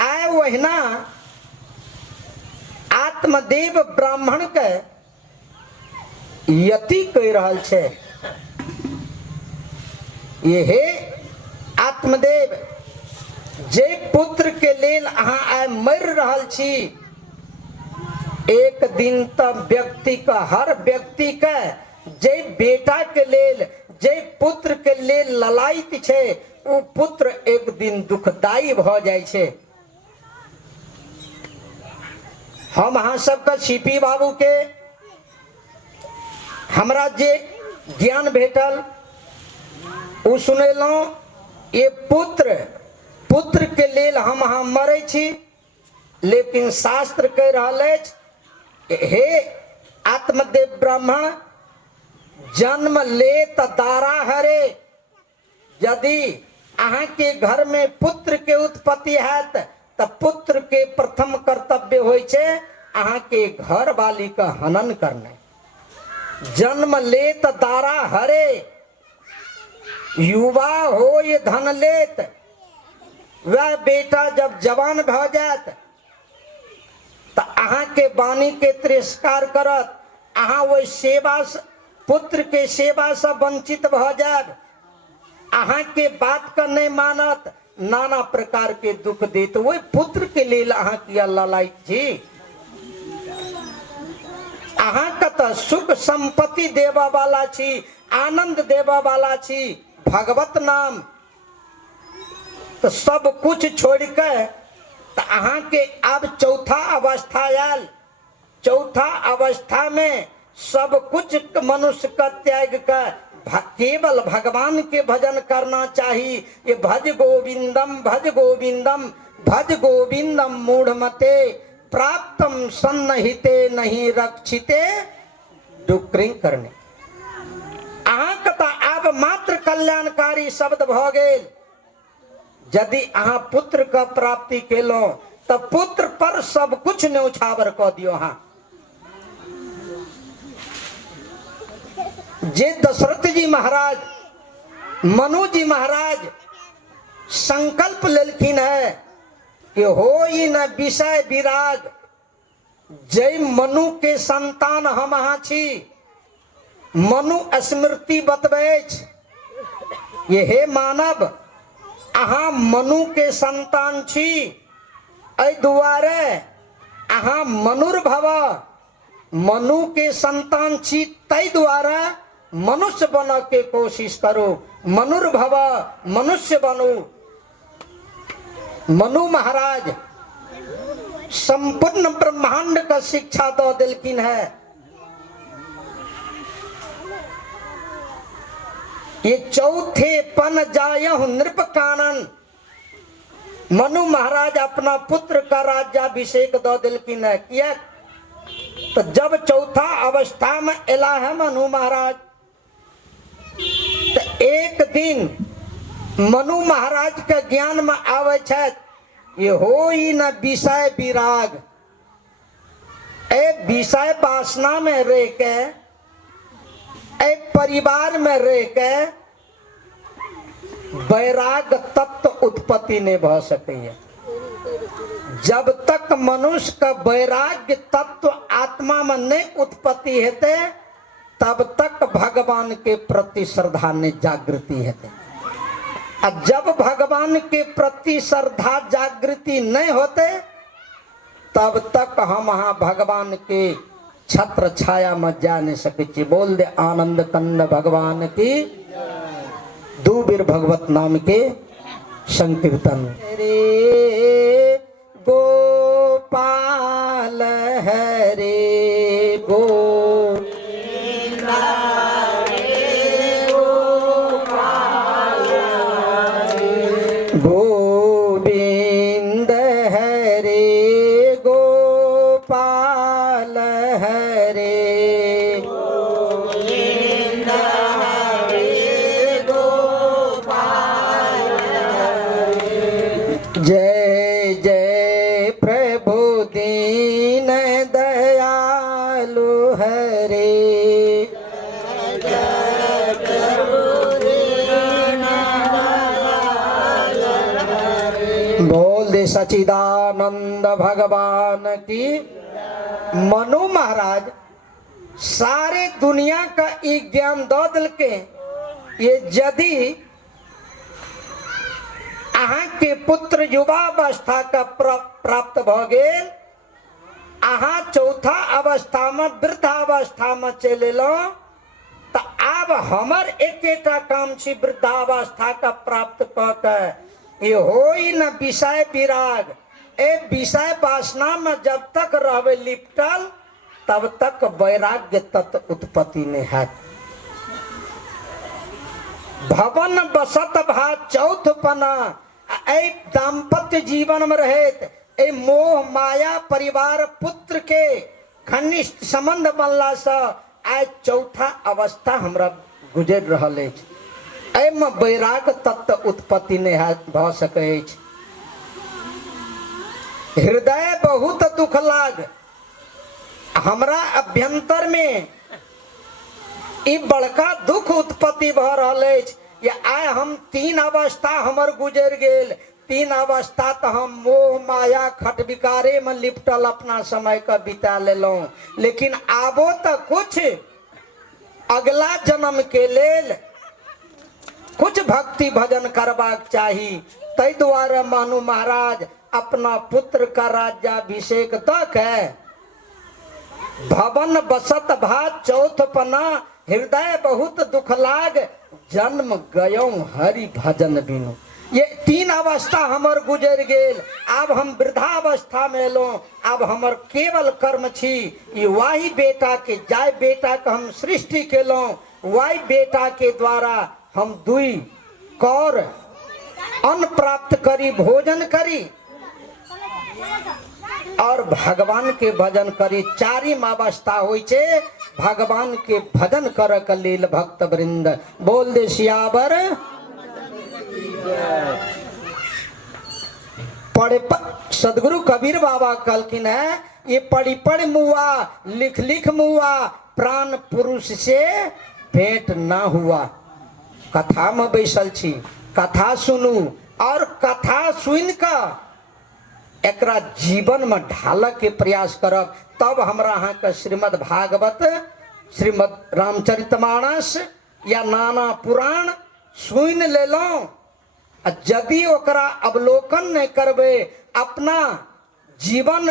आय वहिना आत्मदेव ब्राह्मण के यति कह रहल छे, ये हे आत्मदेव, जे पुत्र के लेल अहाँ आय मर रहल छी, एक दिन तक व्यक्ति का, हर व्यक्ति का जे बेटा के लेल, जे पुत्र के लेल ललायित छे, वो पुत्र एक दिन दुखदायी भ जाय छे। हम अहाँ सबका सीपी बाबू के हमरा जे ज्ञान भेटल उ सुनेलौं, ये पुत्र के लेल हम अहाँ मरे छी, लेकिन शास्त्र कह रहल अछि, हे आत्मदेव ब्राह्मण, जन्म ले त दारा हरे। यदि अहाँ के घर में पुत्र के उत्पत्ति हैत त पुत्र के प्रथम कर्तव्य होय छे अहाँ के घर वाली का हनन करना। जन्म ले त दारा हरे, युवा हो ये धन लेत। वह बेटा जब जवान भ जात त अहाँ के वाणी के तिरस्कार करत, अहाँ वो सेवा, पुत्र के सेवा से वंचित भ जाब, अहाँ के बात का नहीं मानत, नाना प्रकार के दुख देत। वो पुत्र के लिए अहाँ की ललायत छी। अहाँ का तो सुख संपत्ति देवा वाला छी, आनंद देवा वाला छी, भगवत नाम, तो सब कुछ छोड़ के तो अहाँ के अब चौथा अवस्था आयल। चौथा अवस्था में सब कुछ मनुष्य का त्याग कर केवल भगवान के भजन करना चाहिए। ये भज गोविंदम भज गोविंदम भज गोविंदम मूढ़मते, प्राप्तम सन्नहिते नहीं रक्षिते डुक्रिंग करने। अहाँ कता अब मात्र कल्याणकारी शब्द भ गेल। यदि अहाँ पुत्र का प्राप्ति केलो तो पुत्र पर सब कुछ न्यौछावर क दियो। हाँ, जे दशरथ जी महाराज, मनु जी महाराज संकल्प लेलखिन है कि होई न विषय विराग, जय मनु के संतान हम अहाँ छी। मनु स्मृति बतबै, ये हे मानव, अहाँ मनु के संतान छी, एहि दुआरे अहाँ मनुर्भव, मनु के संतान छी, तै दुआरे मनुष्य बन के कोशिश करो। मनुर्भव, मनुष्य बनो। मनु महाराज संपूर्ण ब्रह्मांड का शिक्षा दो दिलकिन है। ये चौथे पन जायहु नृप कानन। मनु महाराज अपना पुत्र का राज्याभिषेक दो दिलकिन है। किया तो जब चौथा अवस्था में एला है मनु महाराज, तो एक दिन मनु महाराज के ज्ञान में आवे छे, ये होई न विषय विराग। ए विषय वासना में रह के, ए परिवार में रह के वैराग तत्व उत्पत्ति नहीं भ सके। जब तक मनुष्य का वैराग्य तत्व आत्मा में नहीं उत्पत्ति हेते, तब तक भगवान के प्रति श्रद्धा नहीं जागृति हेते। और जब भगवान के प्रति श्रद्धा जागृति नहीं होते, तब तक हम हाँ भगवान के छत्र छाया में जा नहीं सके। बोल दे आनंद कंद भगवान की, दूबीर भगवत नाम के संकीर्तन। रे गोपाल हरे गोविंद, गोविंद हरे गोपाल हरे, गोविंद हरे गोपाल हरे। जय जय प्रभु दीन दयालु हरे, बोल बोल दे सचिदानंद भगवान की। मनु महाराज सारे दुनिया का ई ज्ञान दो दिल के, ये यदि अहाँ के पुत्र युवावस्था का प्राप्त भ गेल, अहाँ चौथा अवस्था में वृद्धावस्था में चले लो, तो अब हमर एकेटा काम छी वृद्धावस्था का प्राप्त क के ये होई न विषय विराग। ए विषय वासना में जब तक रहबे लिपटल तब तक वैराग्य तत्व उत्पत्ति नहीं है। भवन बसत भा चौथ पना, ए दाम्पत्य जीवन में रहत ए मोह माया परिवार पुत्र के घनिष्ठ संबंध बनला से आज चौथा अवस्था हमरा गुजर रहल है। एमे वैराग तत्व उत्पत्ति नहीं भ सकै। हृदय बहुत दुख लाग, हमरा अभ्यंतर में ई बड़का दुख उत्पत्ति भ रहल है। या आय हम तीन अवस्था हमर गुजर गेल, तीन अवस्था तो हम मोह माया खट विकारे में लिपटल अपना समय का बिता लेलो, लेकिन आबो तो कुछ अगला जन्म के लेल कुछ भक्ति भजन करबाक चाहिए। तै द्वारा मनु महाराज अपना पुत्र का राज्याभिषेक तक है। भवन बसत भा चौथ पना, हृदय बहुत दुख लाग, जन्म गयो हरि भजन बिनु। ये तीन अवस्था हमर गुजर गेल, अब हम वृद्धावस्था में लो। अब हमर केवल कर्म छी ये वही बेटा के, जाय बेटा के हम सृष्टि के लो, वही बेटा के द्वारा हम दुई कौर अन्न प्राप्त करी, भोजन करी और भगवान के भजन करी। चारिम अवस्था होई छे भगवान के भजन कर के लेल भक्त वृंद। बोल दे सियावर पढ़े सदगुरु कबीर बाबा कहलखिन है, ये पढ़ी पढ़ मुआ लिख लिख मुआ, प्राण पुरुष से भेंट ना हुआ। कथा में बैसल छी, कथा सुनू और कथा सुन का एकरा जीवन में ढालक के प्रयास करब, तब हमरा अहाँ के श्रीमद् भागवत, श्रीमद् रामचरितमानस या नाना पुराण सुन लेलो। यदि ओकरा अवलोकन नहीं करबे, अपना जीवन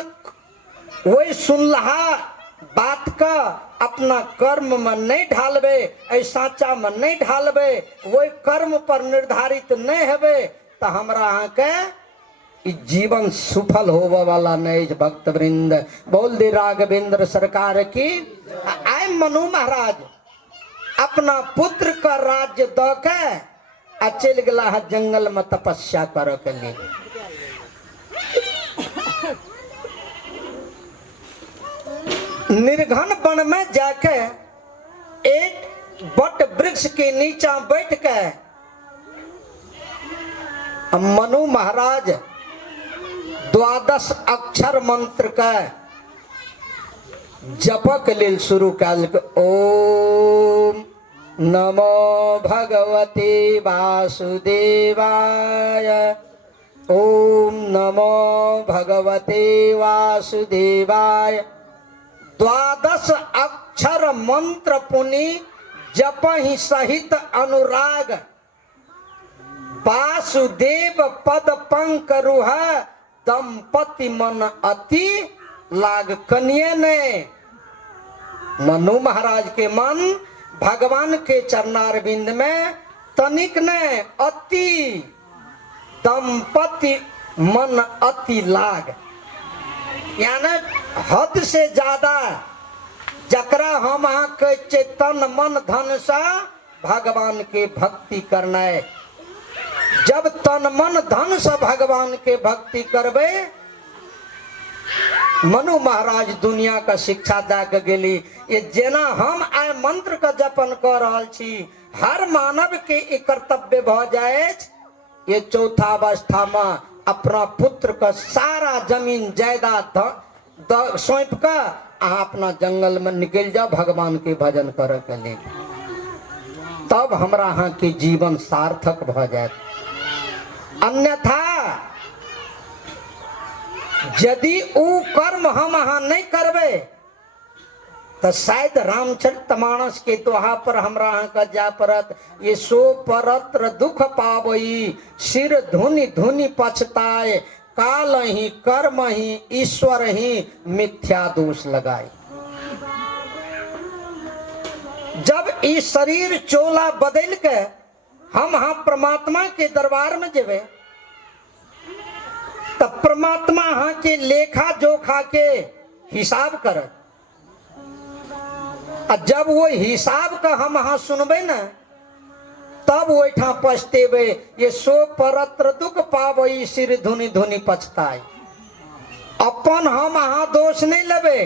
वही सुनलहा बात का अपना कर्म में नहीं ढालबे, ऐसा साचा में नहीं ढालबे, वही कर्म पर निर्धारित नहीं हेबे, तो हमरा अहाँ के जीवन सफल होवे वाला नहीं। भक्त वृंद बोल दे राघवेंद्र सरकार की। आय मनु महाराज अपना पुत्र का राज्य द के चल गला है जंगल में तपस्या करे के लिए। निर्घन वन में जाके एक बट वृक्ष के नीचा बैठ के मनु महाराज 12 अक्षर मंत्र का जपक लेल शुरू कल। ओम नमो भगवते वासुदेवाय, ओम नमो भगवते वासुदेवाय। 12 अक्षर मंत्र पुनि जपहि सहित अनुराग, वासुदेव पद पंकरुह, दंपति मन अति लाग। कन्ये ने मनु महाराज के मन भगवान के चरणारविंद में तनिक ने अति, दंपति मन अति लाग, यानी हद से ज्यादा जकरा हम अहाँ के चेतन मन धन सा भगवान के भक्ति करना है। जब तन मन धन से भगवान के भक्ति करबे, मनु महाराज दुनिया का शिक्षा जाके गेली। ये जेना हम आय मंत्र का जपन कर रहल छी, हर मानव के एक कर्तव्य भ जाए। ये चौथा अवस्था में अपना पुत्र का सारा जमीन जायदाद सौंप का अहाँ अपना जंगल में निकल जाओ भगवान के भजन करे के लिए, तब हमरा अहाँ के जीवन सार्थक भ जाए। अन्यथा यदि ऊ कर्म हम अहाँ नहीं करबे तो शायद रामचरितमानस के दोहा पर हमरा अहाँ का जा परत, ये सो परत्र दुख पावई, सिर धुनि धुनि पछताए, काल ही कर्म ही ईश्वर ही मिथ्या दोष लगाए। जब ई शरीर चोला बदल के हम हाँ परमात्मा के दरबार में जेबे, तब परमात्मा हाँ के लेखा जोखा के हिसाब कर। जब वो हिसाब का हम हाँ सुनबे न, तब वैठा पछतेबे, ये सो परत्र दुख पावई, सिर धुनि धुनि पछताए। अपन हम हाँ दोष नहीं लेबे,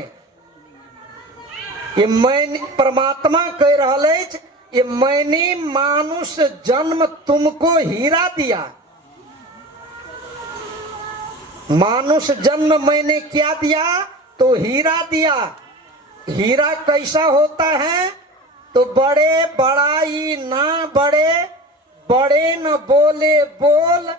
ये मैं परमात्मा कह रहा है, ये मैंने मानुष जन्म तुमको हीरा दिया। मानुष जन्म मैंने क्या दिया? तो हीरा दिया। हीरा कैसा होता है? तो बड़े बड़ाई ना बड़े, बड़े न बोले बोल,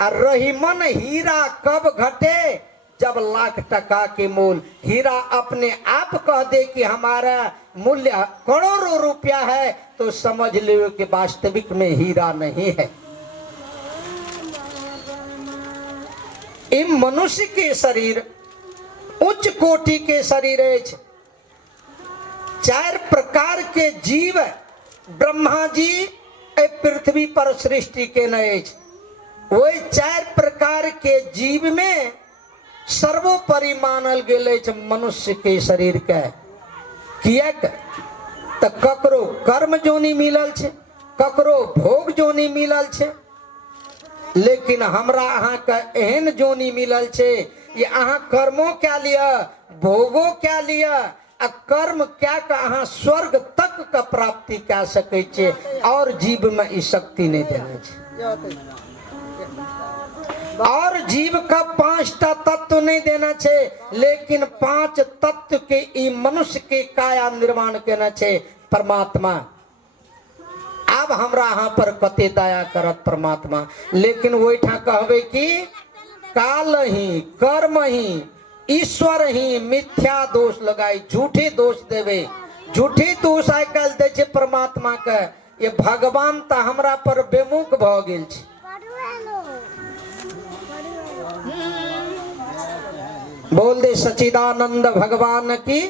और रहीमन हीरा कब घटे? जब लाख टका के मोल। हीरा अपने आप कह दे कि हमारा मूल्य करोड़ों रुपया है, तो समझ लो कि वास्तविक में हीरा नहीं है। इन मनुष्य के शरीर उच्च कोटि के शरीर है। 4 प्रकार के जीव ब्रह्मा जी पृथ्वी पर सृष्टि के नए, वही 4 प्रकार के जीव में सर्वोपरि मानल गेले मनुष्य के शरीर के। कियक तो ककरो कर्म जोनी मिलल छे, ककरो भोग जोनी मिलल छे, लेकिन हमरा अहाँ का एहन जोनी मिलल छे, ये अहाँ कर्मों क्या लिया, भोगो क्या लिया, आ कर्म क्या का अहाँ स्वर्ग तक का प्राप्ति क्या सके छे, और जीव में ई शक्ति नहीं देने छे। और जीव का 5टा तत्व नहीं देना छे, लेकिन 5 तत्व के ई मनुष्य के काया निर्माण करना छे परमात्मा। अब हमरा यहाँ पर कते दया करत परमात्मा, लेकिन वहीठा कहबे कि काल ही कर्म ही ईश्वर ही मिथ्या दोष लगाई, झूठे दोष देवे। झूठे दोष आइ काल दे छे परमात्मा के। ये भगवान तो हमरा पर बेमुख भ गेल छे। बोल दे सच्चिदानंद भगवान की।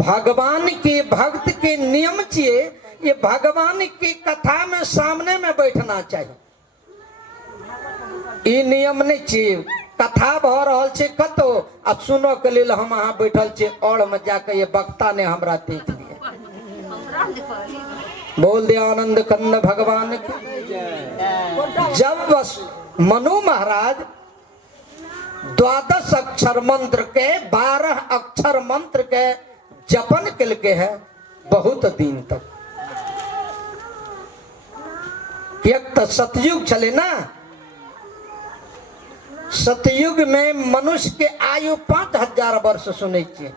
भगवान के भक्त के नियम चाहिए, ये भगवान की कथा में सामने में बैठना चाहिए। ये नियम नहीं चाहिए कथा भ रहल छे कतो अब सुनो के लिए हम वहां बैठल छे और में जाके ये वक्ता ने हमरा देख लिया। बोल दे आनंद कंद भगवान की। जब बस मनु महाराज 12 अक्षर मंत्र के 12 अक्षर मंत्र के जपन कल के है बहुत दिन तक। एक तो सतयुग चले ना, सतयुग में मनुष्य के आयु 5000 वर्ष सुने छे।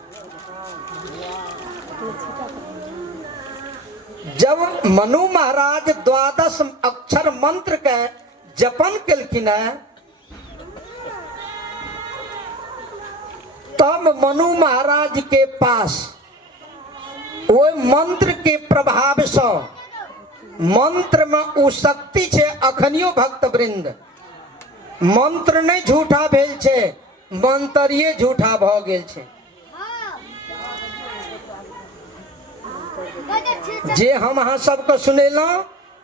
जब मनु महाराज 12 अक्षर मंत्र के जपन कलखिन है, तब मनु महाराज के पास वो मंत्र के प्रभाव से मंत्र में उ शक्ति छे। अखनियो भक्त वृंद मंत्र नहीं झूठा भेल छे, मंत्रिये झूठा भ गेल छे। जे हम अहाँ सबके सुनेलौ,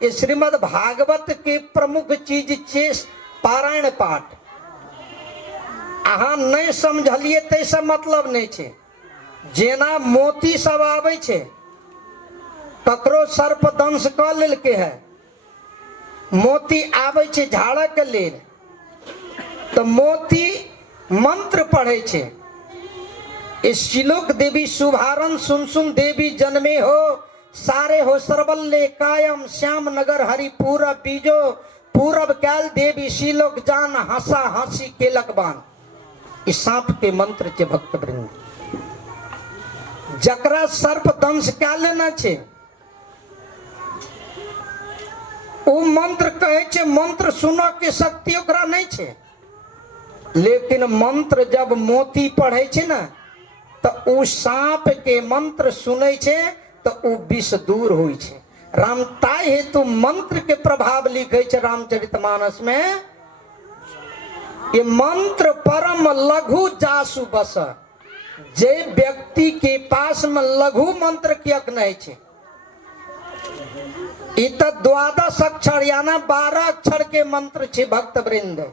ये श्रीमद् भागवत के प्रमुख चीज छे पारायण पाठ। अहाँ नहीं समझलिए तैसे मतलब नहीं छे। जेना मोती सब आवे छे, ककरो सर्प दंश क लेलके है, मोती आवे छे झाड़ा के लेल, तो मोती मंत्र पढ़े छे। इस श्लोक देवी शुभारंभ सुन सुन देवी जन्मे हो, सारे हो सरबल्ले कायम श्याम नगर हरि पूरब बीजो, पूरब कैल देवी श्लोक जान हंसा हंसी केलक बान। इस सांप के मंत्र छे भक्त वृंद। जकरा सर्प दंश क्या लेना छे, वो मंत्र कहे छे, मंत्र सुनो के शक्ति ओकरा नहीं छे। लेकिन मंत्र जब मोती पढ़े छे ना तो उ सांप के मंत्र सुने छे तो उ विष दूर होई छे। रामताय हेतु मंत्र के प्रभाव लिखे छे रामचरितमानस में। ये मंत्र परम लघु जासु बस, जे व्यक्ति के पास में लघु मंत्र कियक नहीं छे। इत 12 अक्षर याना 12 अक्षर के मंत्र छे भक्त वृंद।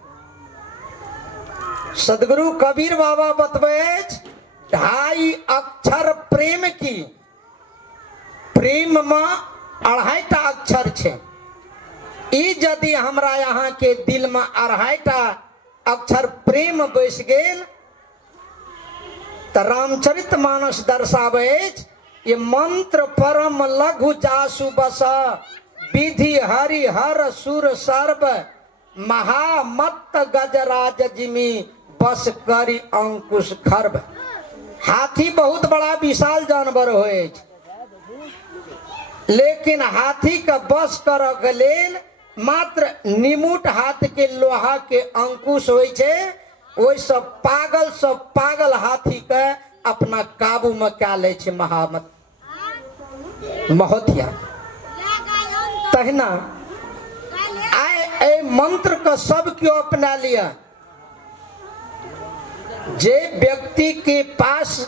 सदगुरु कबीर बाबा बतवे 2.5 अक्षर प्रेम की, प्रेम में 2.5 अक्षर छे। ई यदि हमरा यहाँ के दिल में 2.5 अक्षर प्रेम बैस गेल तो रामचरितमानस दर्शावे ये मंत्र परम लघु जासु बस, विधि हरि हर सुर सर्व महामत्त गजराज जिमी बस करी अंकुश खर्ब। हाथी बहुत बड़ा विशाल जानवर होए, लेकिन हाथी का बस कर के लेल मात्र निमुट हाथ के लोहा के अंकुश होय छे। ओइ सब पागल हाथी के अपना काबू में क्या ले छे महामत महोतिया। तहिना आए मंत्र का सब क्यों अपना लिया। जे व्यक्ति के पास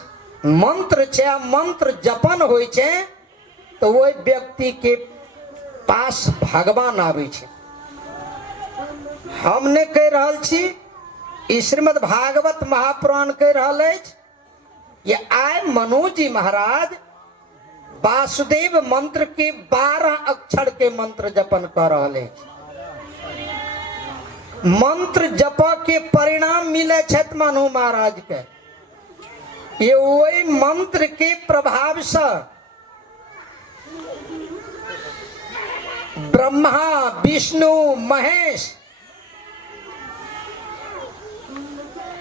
मंत्र छे, मंत्र जपन होय छे तो वो व्यक्ति के पास भगवान आवे छे। हमने कह रहल छी श्रीमद् भागवत महापुराण कह रहल अछि, ये आय मनु जी महाराज वासुदेव मंत्र के 12 अक्षर के मंत्र जपन कर रहले। मंत्र जप के परिणाम मिले छे मनु महाराज के। ये वही मंत्र के प्रभाव से ब्रह्मा विष्णु महेश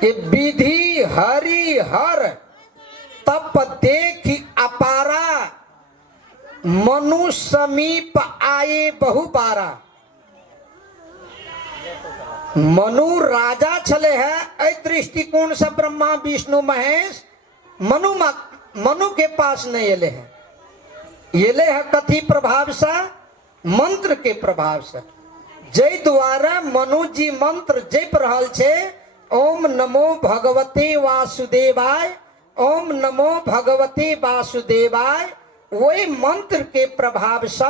ये विधि हरि हर तप देखी अपारा, मनु समीप आए बहु बारा। मनु राजा छले है, ऐ दृष्टिकोण से ब्रह्मा विष्णु महेश मनु के पास नहीं एले है। एले है कथी प्रभाव से? मंत्र के प्रभाव से। जय द्वारा मनु जी मंत्र जप रहल छे, ओम नमो भगवते वासुदेवाय, ओम नमो भगवते वासुदेवाय। वही मंत्र के प्रभाव से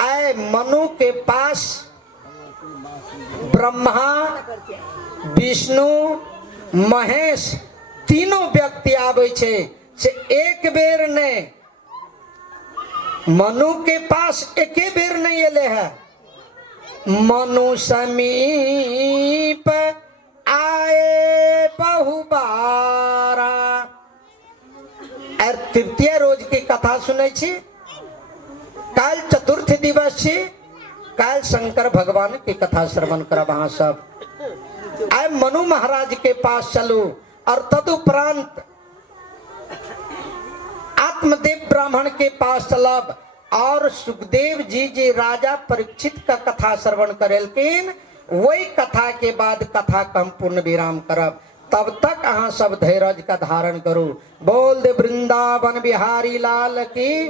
आए मनु के पास ब्रह्मा विष्णु महेश तीनों व्यक्ति आवे छे से एक बेर ने। मनु के पास एके बेर नहीं एले है। मनु समीप आए बहु बारा। और तृतीय रोज की कथा सुने छी। काल चतुर्थ दिवस छी, काल शंकर भगवान की कथा श्रवण करब। अहाँ सब आए मनु महाराज के पास चलू और तदुपरांत आत्मदेव ब्राह्मण के पास चलब और सुखदेव जी राजा परीक्षित का कथा श्रवण करेलकिन। वही कथा के बाद कथा का हम पूर्ण विराम करब। तब तक अहाँ सब धैर्य का धारण करू। बोल दे वृंदावन बिहारी लाल की।